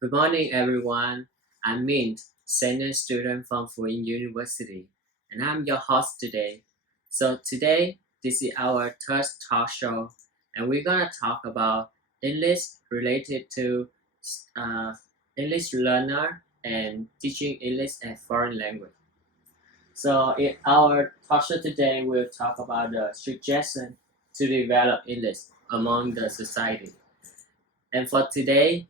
Good morning, everyone. I'm Mint, senior student from Fuyin University, and I'm your host today. So today, this is our third talk show, and we're gonna talk about English related to uh, English learner and teaching English as foreign language. So in our talk show today, we'll talk about the suggestion to develop English among the society. And for today,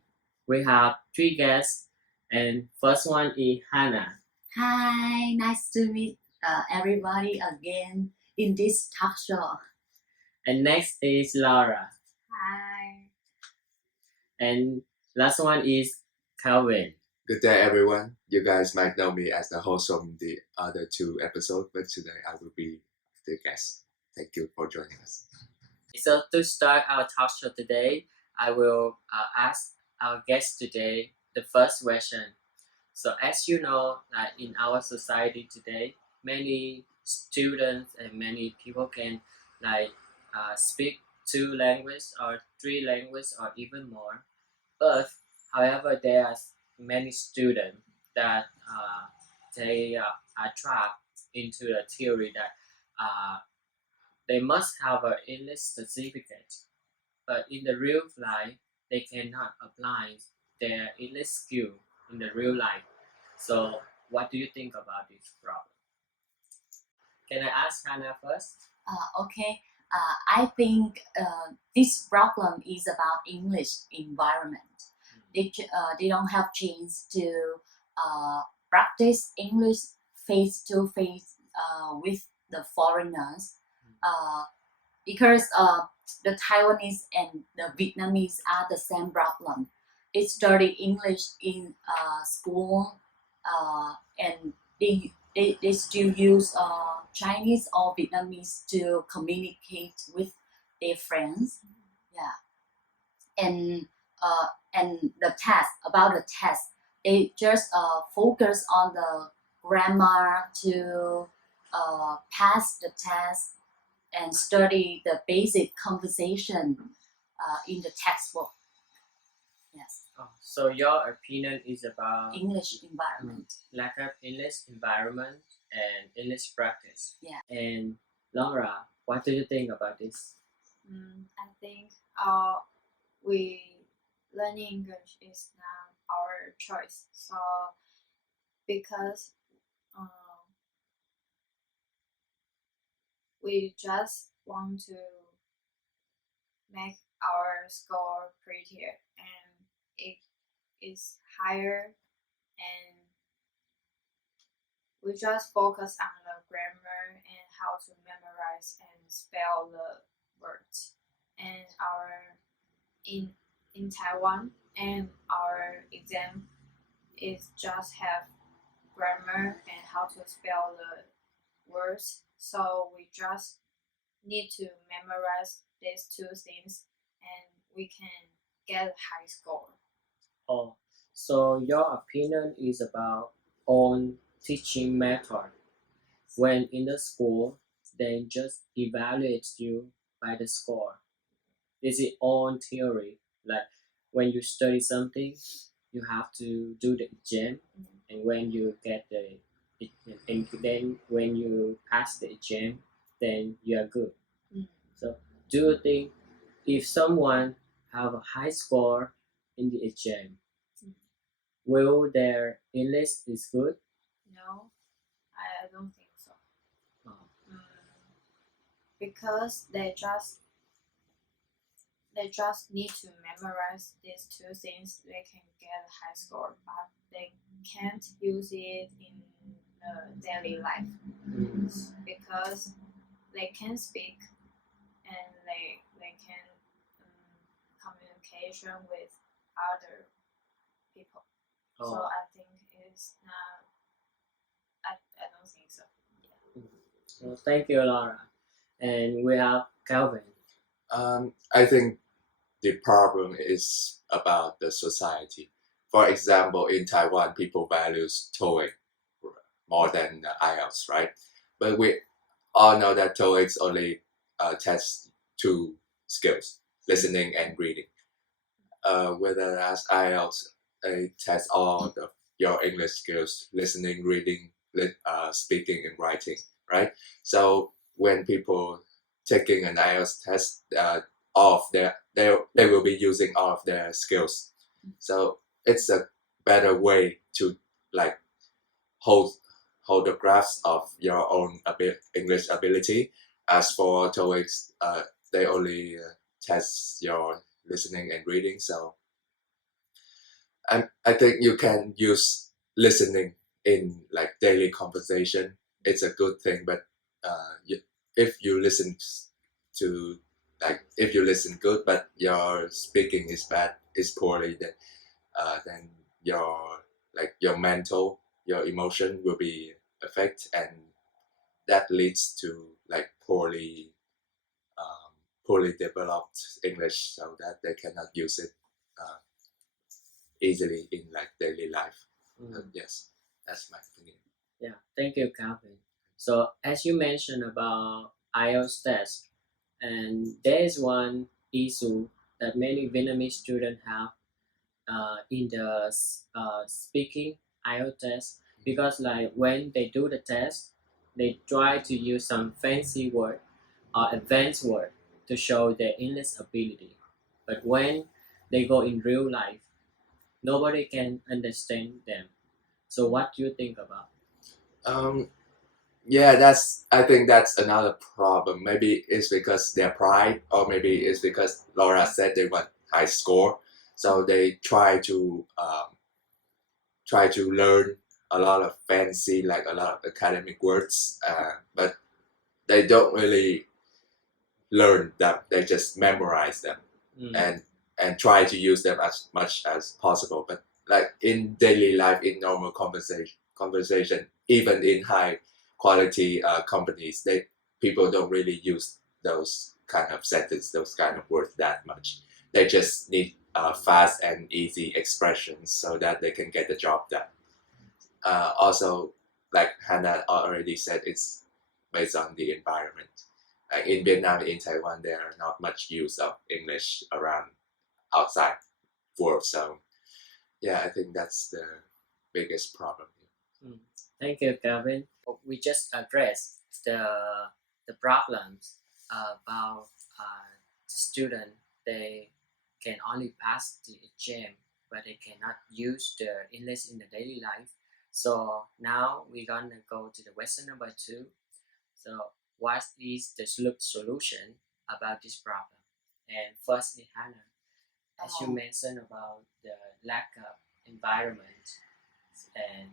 we have three guests, and first one is Hannah. Hi, nice to meet everybody again in this talk show. And next is Laura. Hi. And last one is Calvin. Good day, everyone. You guys might know me as the host from the other two episodes, but today I will be the guest. Thank you for joining us. So to start our talk show today, I will ask our guest today the first question. So as you know, like in our society today, many students and many people can speak two languages or three languages or even more. But however, there are many students that they are trapped into the theory that they must have an English certificate, but in the real life, they cannot apply their English skill in the real life. So, what do you think about this problem? Can I ask Hannah first? Okay. I think this problem is about English environment. They don't have chance to practice English face to face with the foreigners because the Taiwanese and the Vietnamese are the same problem. They study English in school and they still use Chinese or Vietnamese to communicate with their friends. Yeah, and the test about the test, they just focus on the grammar to pass the test and study the basic conversation in the textbook. Yes, Oh, so your opinion is about English environment. lack of English environment and English practice. Yeah. And Laura, what do you think about this? I think we learning English is not our choice. So because we just want to make our score prettier and it is higher, and we just focus on the grammar and how to memorize and spell the words. And our in Taiwan, and our exam is just have grammar and how to spell the words. So we just need to memorize these two things, and we can get a high score. Oh, so your opinion is about own teaching method. When in the school, they just evaluate you by the score. Is it own theory? Like when you study something, you have to do the exam, and when you get and then when you pass the exam, then you are good. So, do you think if someone have a high score in the exam, will their English is good? No, I don't think so. Oh. Because they just need to memorize these two things, they can get a high score, but they can't use it in the daily life because they can speak and they can communication with other people. So Oh, I think it's not. I don't think so. well, thank you, Laura. And we have Calvin. I think the problem is about the society. For example, in Taiwan, people values TOEIC more than IELTS, right? But we all know that TOEIC only tests two skills, listening and reading. Whereas IELTS test all of your English skills, listening, reading, speaking, and writing, right? So when people taking an IELTS test, all of they will be using all of their skills. So it's a better way to like hold the grasp of your own English ability. As for TOEIC, they only test your listening and reading. So I think you can use listening in like daily conversation. It's a good thing, but if you listen to if you listen good, but your speaking is bad, is poorly, then your your mental, your emotion will be affected, and that leads to like poorly developed English, so that they cannot use it uh, easily in like daily life. Yes, that's my opinion. Yeah, thank you, Calvin. So as you mentioned about IELTS test, and there is one issue that many Vietnamese students have in the speaking IELTS test, because like when they do the test, they try to use some fancy word or advanced word to show their English ability. But when they go in real life, nobody can understand them. So what do you think about? Um, yeah, I think that's another problem. Maybe it's because their pride, or maybe it's because Laura said they want high score, so they try to learn a lot of fancy, like a lot of academic words, but they don't really learn them. They just memorize them and try to use them as much as possible. But like in daily life, in normal conversation, even in high quality companies, people don't really use those kind of sentence, those kind of words that much. They just need fast and easy expressions so that they can get the job done. Also, like Hannah already said, it's based on the environment. Like in Vietnam, in Taiwan, there are not much use of English around outside world. So yeah, I think that's the biggest problem. Thank you, Calvin. We just addressed the problems about student. They can only pass the exam, but they cannot use the English in the daily life. So now we're gonna go to the question number 2. So what is the solution about this problem? And first is Hannah, as you mentioned about the lack of environment, and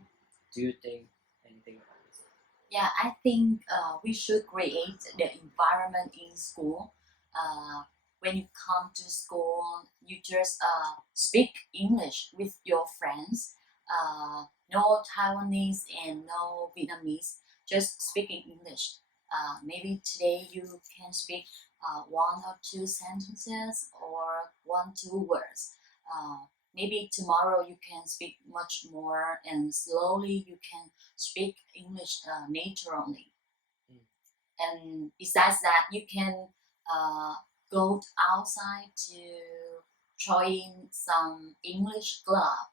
do you think anything about this? Yeah, I think we should create the environment in school. When you come to school, you just speak English with your friends. No Taiwanese and no Vietnamese, just speaking English. Maybe today you can speak one or two sentences or one, two words. Maybe tomorrow you can speak much more, and slowly you can speak English naturally. And besides that, you can go outside to join some English club,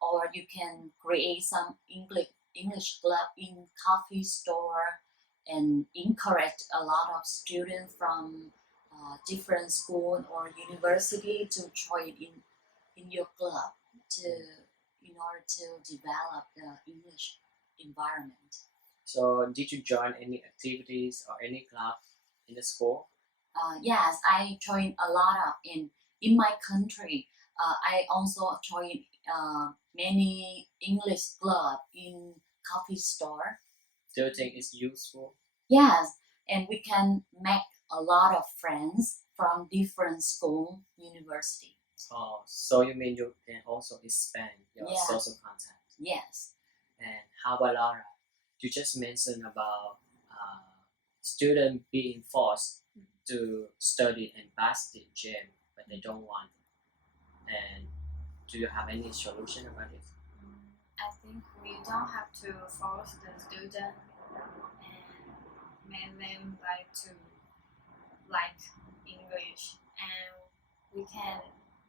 or you can create some English club in coffee store and encourage a lot of students from different school or university to join in your club to in order to develop the English environment. So did you join any activities or any club in the school? Yes, I joined a lot of in my country. I also joined many English club in coffee store. Do you think it's useful? Yes, and we can make a lot of friends from different school, university. Oh, so you mean you can also expand your Yeah. social contact? Yes. And how about Laura? You just mentioned about students being forced to study and pass the exam, but they don't want. And do you have any solution about it? I think we don't have to force the student and make them like English, and we can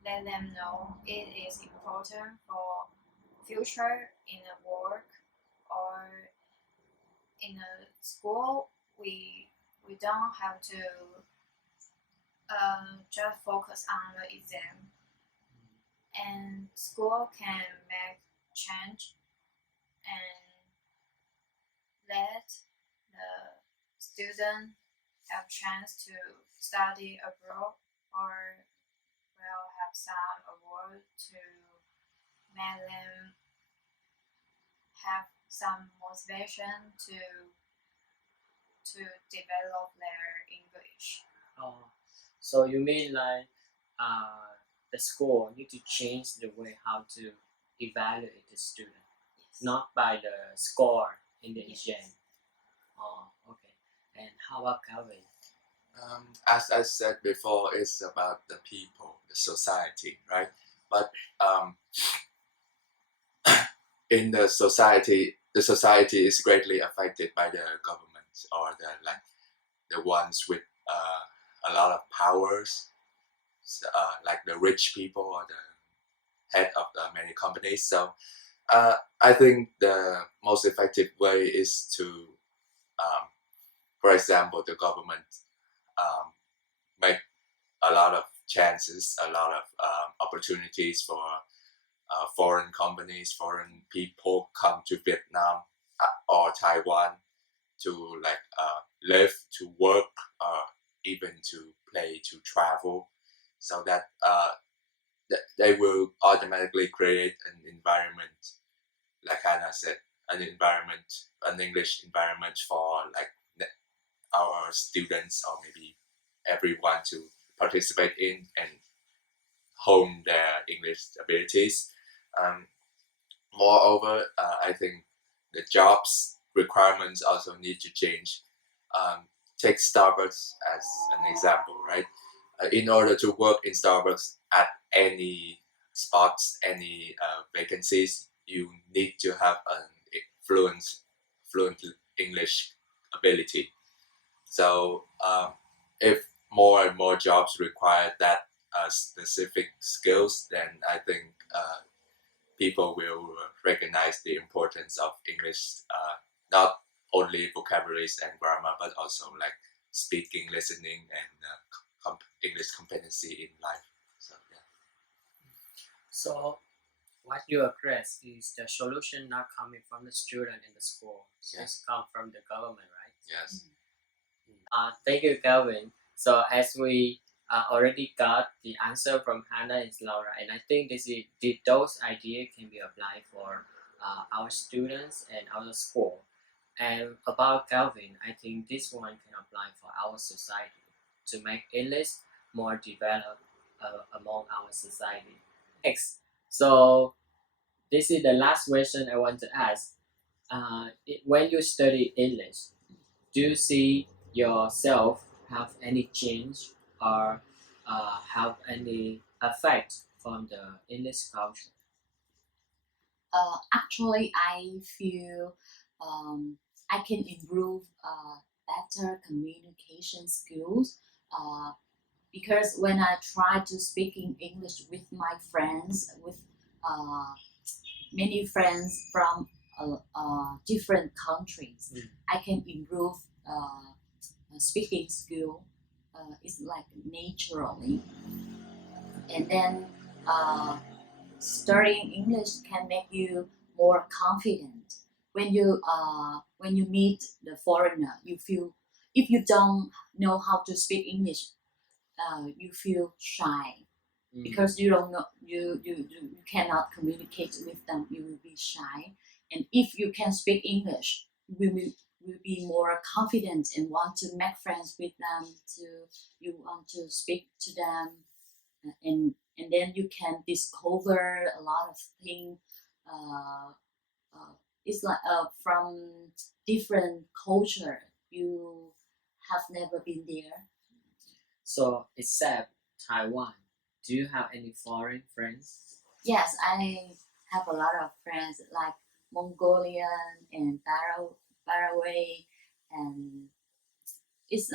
let them know it is important for future in the work or in a school. We don't have to just focus on the exam, and school can make change and let the student have chance to study abroad or will have some award to make them have some motivation to develop their English. Oh, so you mean like the school need to change the way how to evaluate the student, Yes. not by the score in the Yes. exam. Oh, okay. And how about Calvin? As I said before, it's about the people, the society, right? But in the society is greatly affected by the government or the ones with a lot of powers, like the rich people or the head of the many companies. So I think the most effective way is to, for example, the government make a lot of chances, a lot of opportunities for foreign companies, foreign people come to Vietnam or Taiwan to live, to work, even to play, to travel, so that they will automatically create an environment, like Hannah said, an English environment for our students or maybe everyone to participate in and hone their English abilities. Um, Moreover, I think the jobs requirements also need to change. Take Starbucks as an example, right? In order to work in Starbucks at any spots, any vacancies, you need to have an fluent, fluent English ability. So if more and more jobs require that specific skills, then I think people will recognize the importance of English, not only vocabularies and grammar, but also like speaking, listening, and English competency in life. So yeah. So what you address is the solution not coming from the student in the school. Yeah. It's come from the government, right? Yes. Thank you, Calvin. So as we already got the answer from Hannah and Laura, and I think those ideas can be applied for our students and our school. And about Calvin, I think this one can apply for our society to make English more developed among our society. Next, so this is the last question I want to ask. When you study English, do you see yourself have any change or have any effect from the English culture? Actually, I feel I can improve better communication skills because when I try to speak in English with my friends, with uh, many friends from different countries, I can improve speaking skill. It's like naturally, and then studying English can make you more confident. When you meet the foreigner, you feel if you don't know how to speak English, you feel shy because you don't know you cannot communicate with them. You will be shy, and if you can speak English, you will be more confident and want to make friends with them. You want to speak to them, and then you can discover a lot of things. Uh, it's like from different culture. You have never been there. So, except Taiwan, do you have any foreign friends? Yes, I have a lot of friends like Mongolian and Paraguay, and it's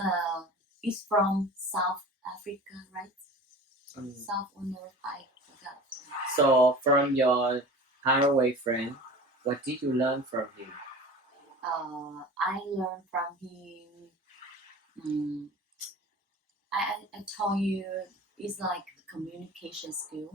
from South Africa, right? South or North, I forgot. So from your Haraway friend, what did you learn from him? I learned from him. Um, I told you it's like communication skill.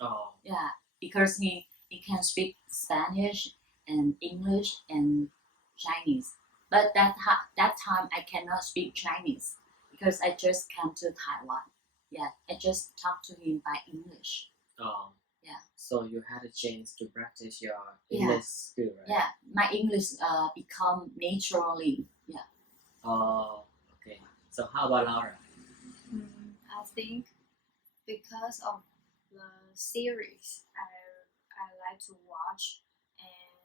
Oh, Yeah, because he can speak Spanish and English and Chinese. But that time I cannot speak Chinese because I just came to Taiwan. Yeah, I just talked to him by English. oh. Yeah. So you had a chance to practice your Yeah. English skill, right? Yeah, my English become naturally. Yeah. Oh, okay. So how about Laura? I think because of the series I like to watch, and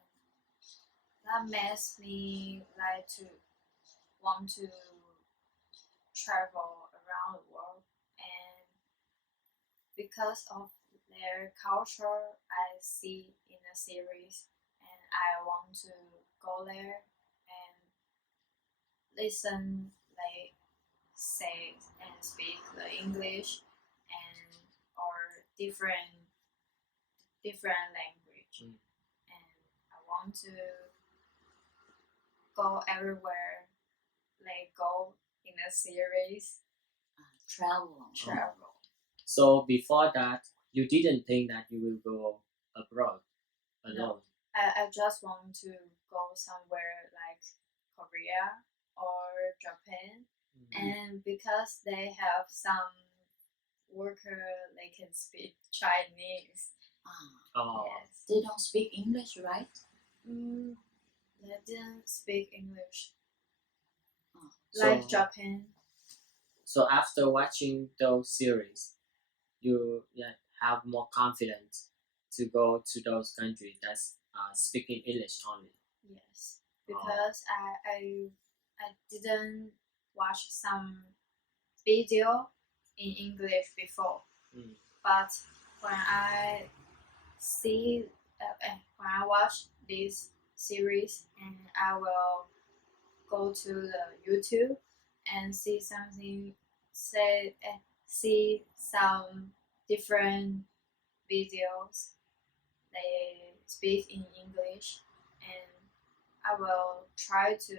that makes me like to want to travel around the world. And because of their culture I see in the series, and I want to go there and listen they say and speak the English and or different language. Mm. And I want to go everywhere they go in a series. Travel. Travel. So before that, you didn't think that you will go abroad alone. I just want to go somewhere like Korea or Japan, and because they have some worker they can speak Chinese. Oh, Yes. They don't speak English, right? They didn't speak English so, like Japan. so after watching those series, you have more confidence to go to those countries that's speaking English only. Yes, because I didn't watch some video in English before, Mm. but when I see when I watch this series, and I will go to the YouTube and see something, see some different videos they speak in English, and I will try to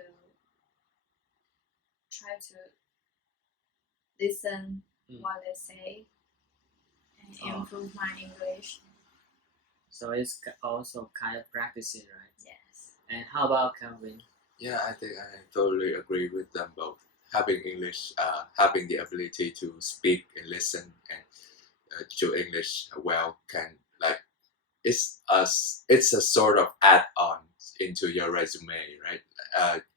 listen what they say and Oh. improve my English. So it's also kind of practicing, right? Yes. And how about Calvin? Yeah, I think I totally agree with them both. Having English, having the ability to speak and listen and to English well can like it's a sort of add-on into your resume, right?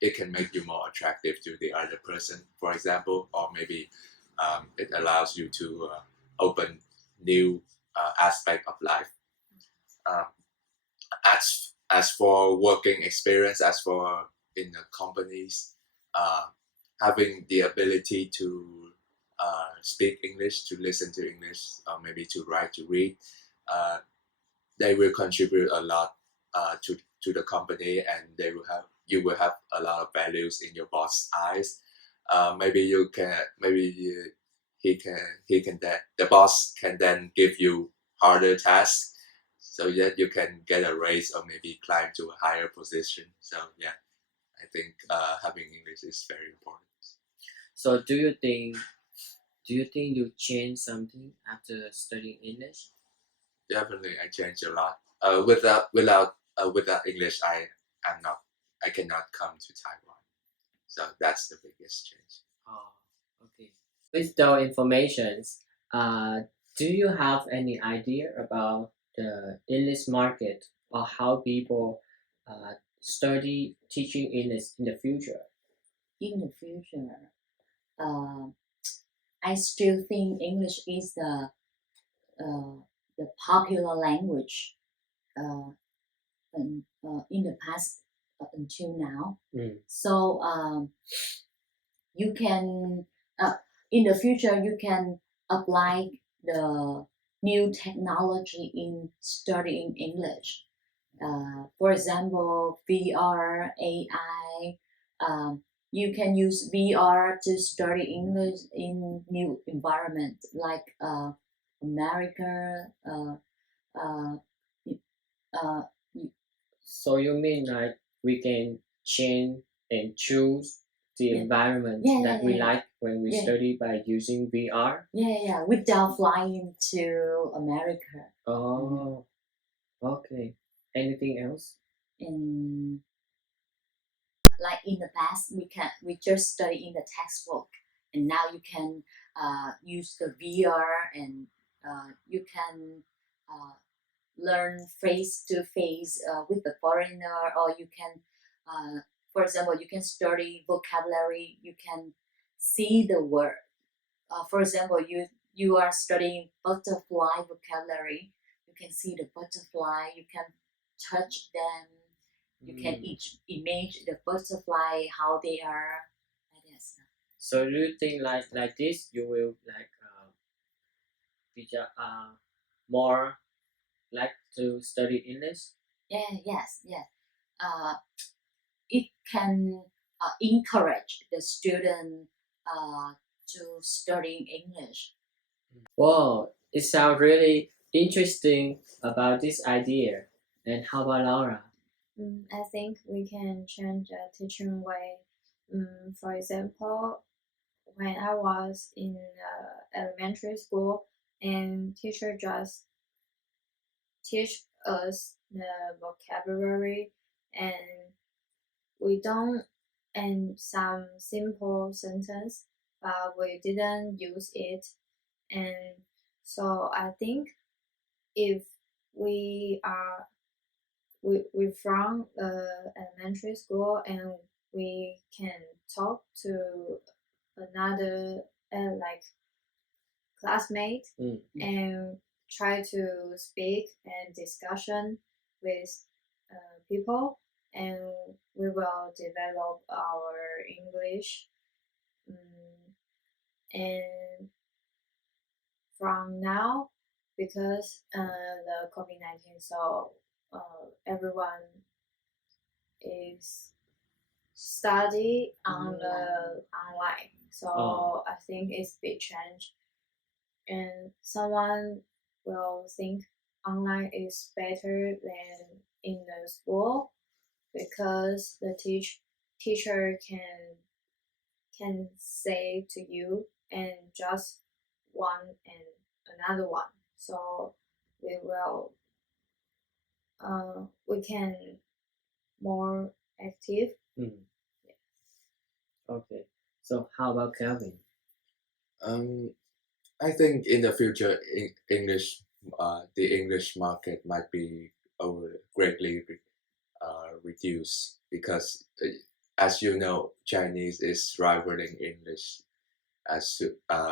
It can make you more attractive to the other person, for example, or maybe it allows you to open new aspect of life. Uh, as for working experience, as for in the companies, uh, having the ability to speak English, to listen to English, maybe to write, to read, uh, they will contribute a lot to the company, and you will have a lot of values in your boss eyes. Maybe you can maybe he can then the boss can then give you harder tasks so that you can get a raise or maybe climb to a higher position. So yeah, I think having English is very important. So do you think you changed something after studying English? Definitely, I changed a lot. Without English, I cannot come to Taiwan. So that's the biggest change. Oh, okay. With those informations, do you have any idea about the English market or how people study teaching English in the future? In the future, I still think English is the popular language in the past until now. Mm. So you can in the future you can apply the new technology in studying English. For example, VR, AI. You can use VR to study English in new environment like America. Uh, y- uh, y- So you mean like we can change and choose the Yeah. environment Yeah, that we yeah. like when we Yeah. study by using VR? Yeah, without flying to America. Oh, okay. Anything else? And like in the past, we just study in the textbook, and now you can use the VR, and you can learn face to face with the foreigner, or you can, for example, you can study vocabulary. You can see the word. For example, you are studying butterfly vocabulary. You can see the butterfly. You can touch them. You can each image the butterfly how they are. Like this. So do you think like this you will like be more like to study English? Yes. Uh, it can encourage the student to study English. Wow, it sounds really interesting about this idea. And how about Laura? I think we can change the teaching way. For example, when I was in elementary school, and teacher just teach us the vocabulary, and we don't and some simple sentence, but we didn't use it. And so I think if we are we from elementary school, and we can talk to another like classmate, Mm. and try to speak and discussion with people, and we will develop our English. And from now, because the COVID-19, so everyone is study on the online. So Oh. I think it's big change, and someone will think online is better than in the school, because the teacher can say to you and just one and another one. So we can more active. Mm. Okay. So how about Calvin? I think in the future, the English market might be greatly reduced because, as you know, Chinese is rivaling English as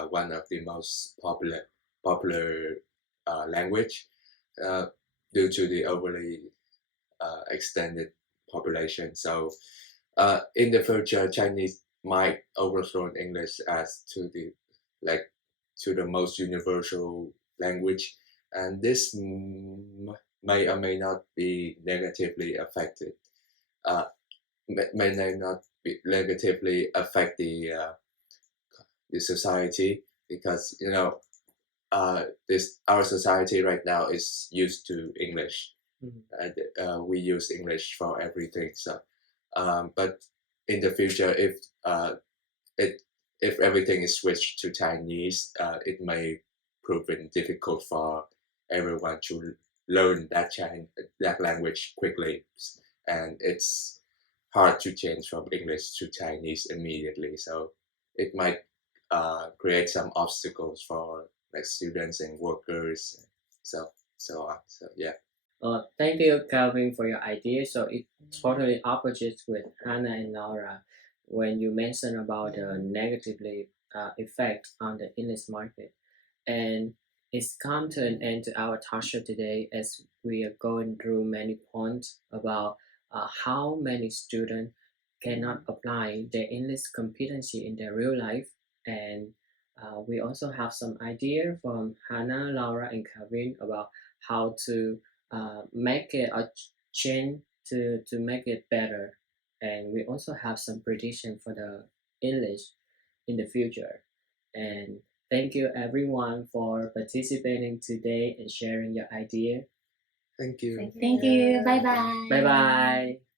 one of the most popular language uh, due to the overly extended population. So, in the future, Chinese might overthrow English as like to the most universal language, and this may or may not be negatively affected. May not be negatively affect the society, because this our society right now is used to English, and we use English for everything. So, but in the future, it if everything is switched to Chinese, it may prove it difficult for everyone to learn that language quickly, and it's hard to change from English to Chinese immediately. So it might create some obstacles for like students and workers, so on. So yeah. Thank you, Calvin, for your idea. So it totally opposite with Hannah and Laura when you mentioned about the negatively effect on the English market. And it's come to an end to our talk show today, as we are going through many points about how many students cannot apply their English competency in their real life. And we also have some idea from Hannah, Laura, and Calvin about how to make it a change to make it better. And we also have some prediction for the English in the future. And thank you everyone for participating today and sharing your idea. Thank you. Thank you. Bye bye. Bye bye.